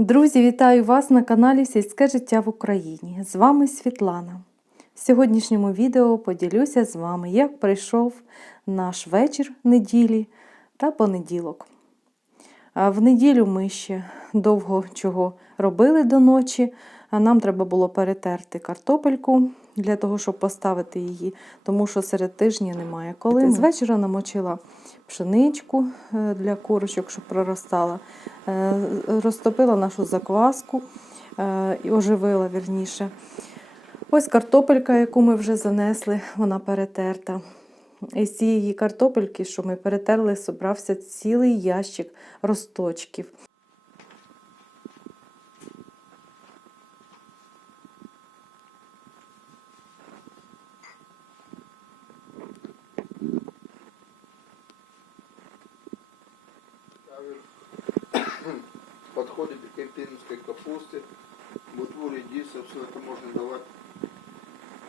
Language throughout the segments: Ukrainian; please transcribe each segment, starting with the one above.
Друзі, вітаю вас на каналі Сільське життя в Україні. З вами Світлана. В сьогоднішньому відео поділюся з вами, як пройшов наш вечір неділі та понеділок. В неділю ми ще довго чого робили до ночі, нам треба було перетерти картопельку для того, щоб поставити її, тому що серед тижня немає коли. З вечора намочила пшеничку е, для курочок, щоб проростала. Е, Розтопила нашу закваску е, і оживила вірніше. Ось картопелька, яку ми вже занесли, вона перетерта. І з цієї картопельки, що ми перетерли, зібрався цілий ящик росточків. Подходит к кемпинской капусте, бутву редиса, все это можно давать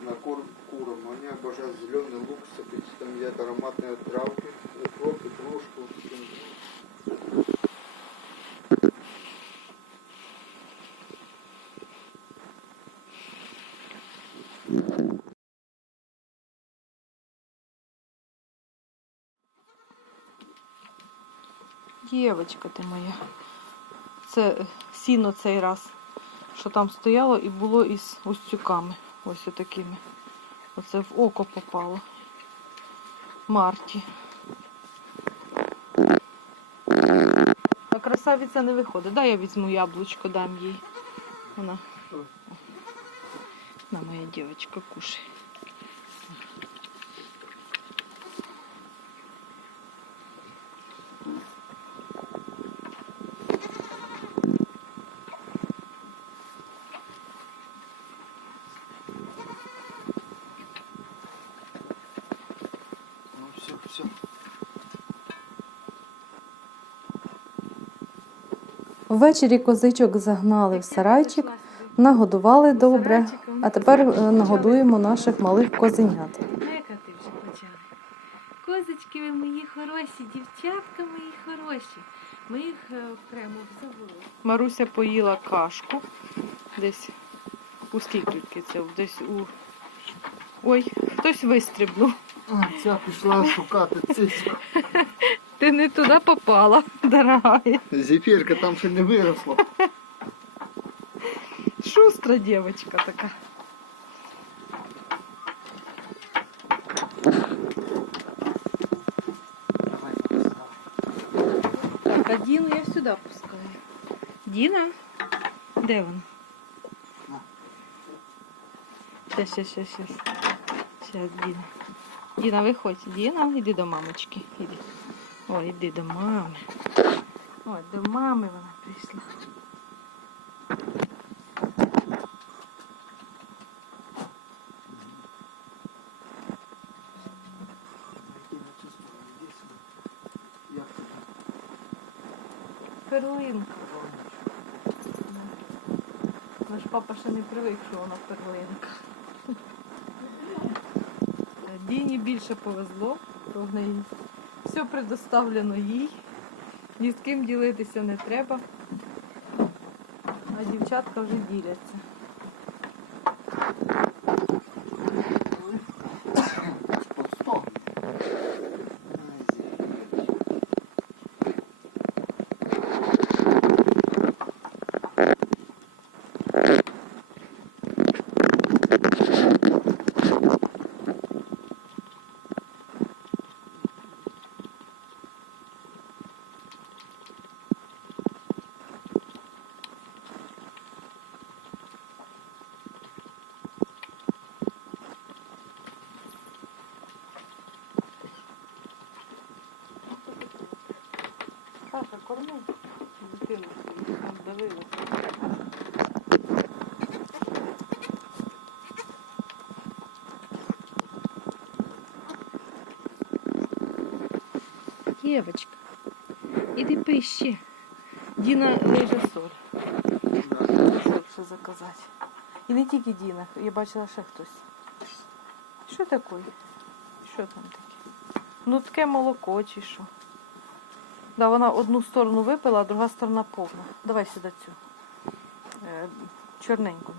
на корм курам. Они обожают зеленый лук, соответственно, там едят ароматные травки, укроп, петрушку. Дівочка ти моя. Це сіно цей раз, що там стояло і було із устюками. Ось отакими. Оце в око попало. Марті. А красавиця не виходить. Дай я візьму яблучко, дам їй. Вона. На моя дівчинка кушай. Ну все, все. Ввечері козичок загнали в сарайчик, нагодували добре, а тепер е, нагодуємо наших малих козенят. Мекати вже почали. Козочки ви мої хороші, дівчатка мої хороші. Ми їх е, окремо взяли. Маруся поїла кашку. Десь у скільки це? Десь у. Ой, хтось вистрибнув. А, ця пішла шукати цицьку. Ти не туди попала, дорога. Зефірка там ще не виросла. Шустра дівчинка така. Так, а Діну я сюди пускаю. Діна? Де вона? Щас, щас, щас, щас. Щас, Діна. Діна, виходь. Діна, іди до мамочки. Іди. Ой, іди до мами. Ой, до мами вона прийшла. Перлинка. Наш папа ще не привик, що вона перлинка. Діні більше повезло, неї все предоставлено їй. Ні з ким ділитися не треба. А дівчатка вже діляться. Саша, корми дитину там давила. Дівочка, іди пий ще. Діна лиже соль. Щоб ще заказати. І не тільки Діна, я бачила ще хтось. Що таке? Що там таке? Ну таке молоко чи що? Да, вона одну сторону випила, а друга сторона повна. Давай сюди цю. Е, Чорненьку.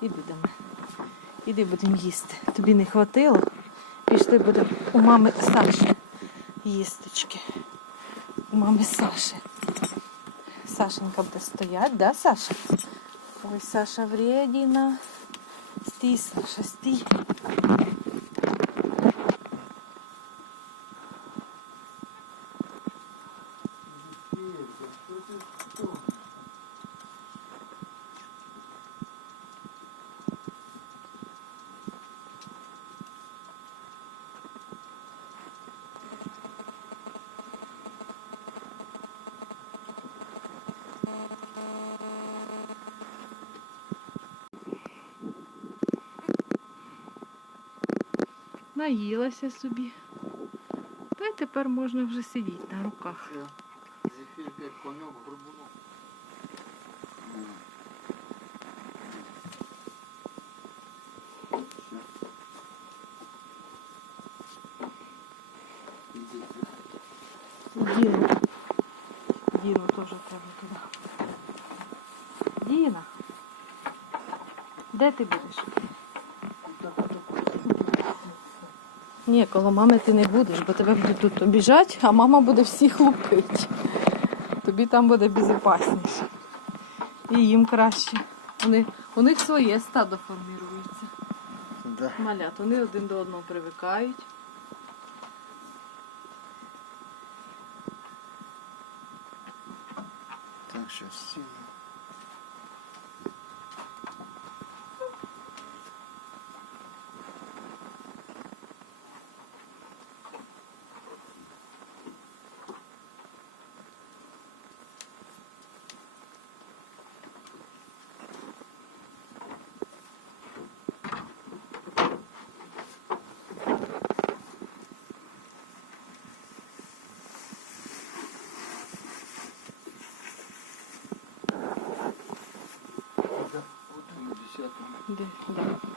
Іди до мене. Іди будемо їсти. Тобі не хватило. Пішли будемо у мами Саші їсточки. У мами Саші. Сашенька буде стоять, да, Саша? Ой, Саша вредина. Стій, Саша, стій. Наїлася собі. Та й тепер можна вже сидіти на руках. Діну. Діну теж треба туди. Діна. Де ти будеш? Ні, коло мами ти не будеш, бо тебе будуть тут обіжати, а мама буде всіх лупити. Тобі там буде безпечніше. І їм краще. Вони, у них своє стадо формірується. Да. Малят, вони один до одного привикають. Так, сейчас сильно.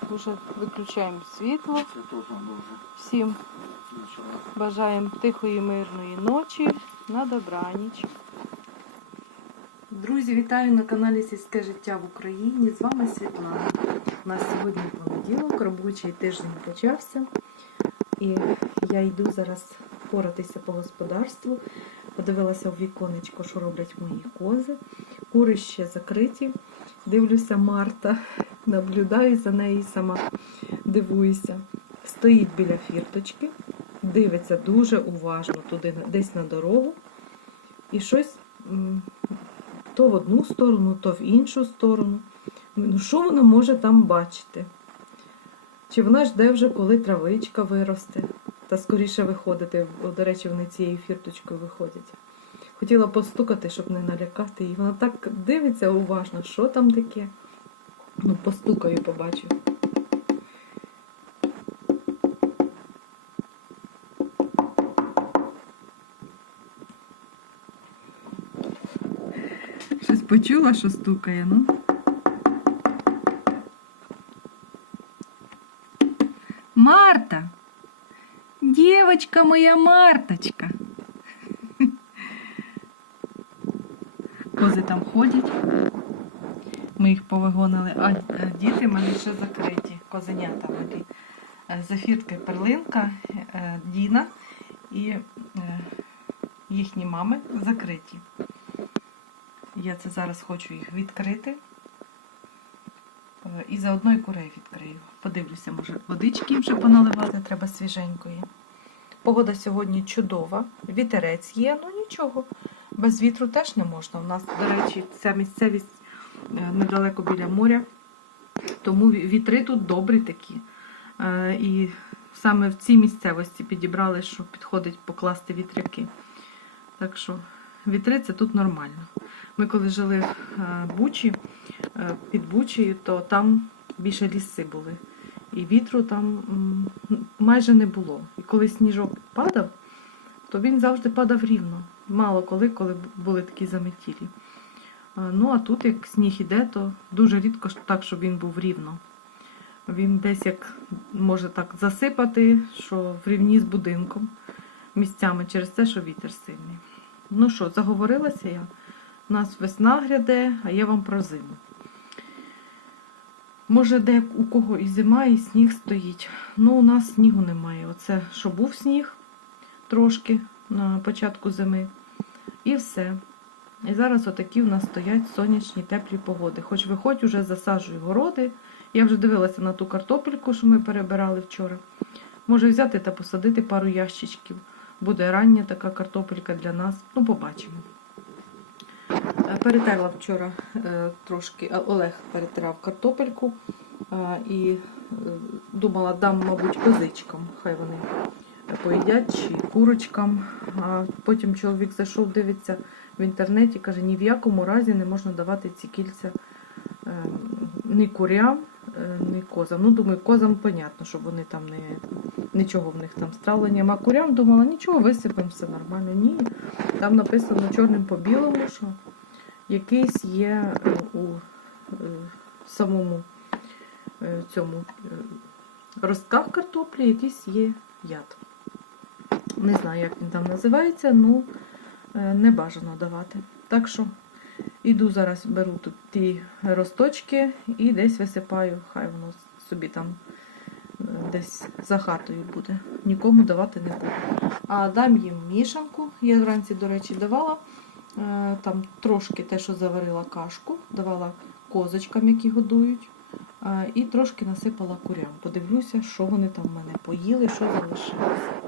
Уже виключаємо світло. Всім бажаємо тихої, мирної ночі. На добраніч. Друзі, вітаю на каналі Сільське життя в Україні. З вами Світлана. У нас сьогодні понеділок, робочий тиждень почався. І я йду зараз поратися по господарству. Подивилася в віконечко, що роблять мої кози. Кури ще закриті. Дивлюся, Марта, наблюдаю за нею сама дивуюся. Стоїть біля фірточки, дивиться дуже уважно туди, десь на дорогу. І щось то в одну сторону, то в іншу сторону. Ну, що вона може там бачити? Чи вона жде вже, коли травичка виросте, та скоріше виходити, бо, до речі, вони цією фірточкою виходять. Хотіла постукати, щоб не налякати її. Вона так дивиться уважно, що там таке. Ну, постукаю, побачу. Щось почула, що стукає, ну. Марта! Девочка моя Марточка. Кози там ходять. Ми їх повигонили, а е, діти в мене ще закриті. Козенята малі. Е, Зафіртка і перлинка, е, Діна і їхні мами закриті. Я це зараз хочу їх відкрити. І заодно і курей відкрию. Подивлюся, може, водички вже поналивати, треба свіженької. Погода сьогодні чудова, вітерець є, ну нічого. Без вітру теж не можна. У нас, до речі, ця місцевість недалеко біля моря, тому вітри тут добрі такі. Е, І саме в цій місцевості підібрали, що підходить покласти вітряки. Так що вітри це тут нормально. Ми коли жили в е, Бучі, е, під Бучею, то там більше ліси були. І вітру там майже не було. І коли сніжок падав, то він завжди падав рівно. Мало коли, коли були такі заметілі. Ну а тут, як сніг іде, то дуже рідко так, щоб він був рівно. Він десь як може так засипати, що в рівні з будинком місцями через те, що вітер сильний. Ну що, заговорилася я? У нас весна гряде, а я вам про зиму. Може, де у кого і зима, і сніг стоїть. Ну, у нас снігу немає. Оце, що був сніг трошки на початку зими. І все. І зараз отакі у нас стоять сонячні теплі погоди. Хоч виходь, уже засаджую городи. Я вже дивилася на ту картопельку, що ми перебирали вчора. Може взяти та посадити пару ящичків. Буде рання така картопелька для нас. Ну, побачимо. Е, Перетерла вчора е, трошки, а, Олег перетирав картопельку е, і е, думала, дам, мабуть, козичкам. Хай вони поїдять чи курочкам. А потім чоловік зайшов, дивиться в інтернеті, каже, ні в якому разі не можна давати ці кільця е, ні курям, е, ні козам. Ну, думаю, козам понятно, щоб вони там не нічого в них там стравлення. А курям думала, нічого, висипемо, все нормально. Ні. Там написано чорним по білому, що якийсь є е, у самому цьому ростках картоплі, якийсь є яд. Не знаю, як він там називається, ну е, не бажано давати. Так що іду зараз, беру тут ті росточки і десь висипаю, хай воно собі там е, десь за хатою буде. Нікому давати не буду. А дам їм мішанку. Я вранці, до речі, давала е, там трошки те, що заварила кашку, давала козочкам, які годують. І трошки насипала курям. Подивлюся, що вони там в мене поїли, що залишилося.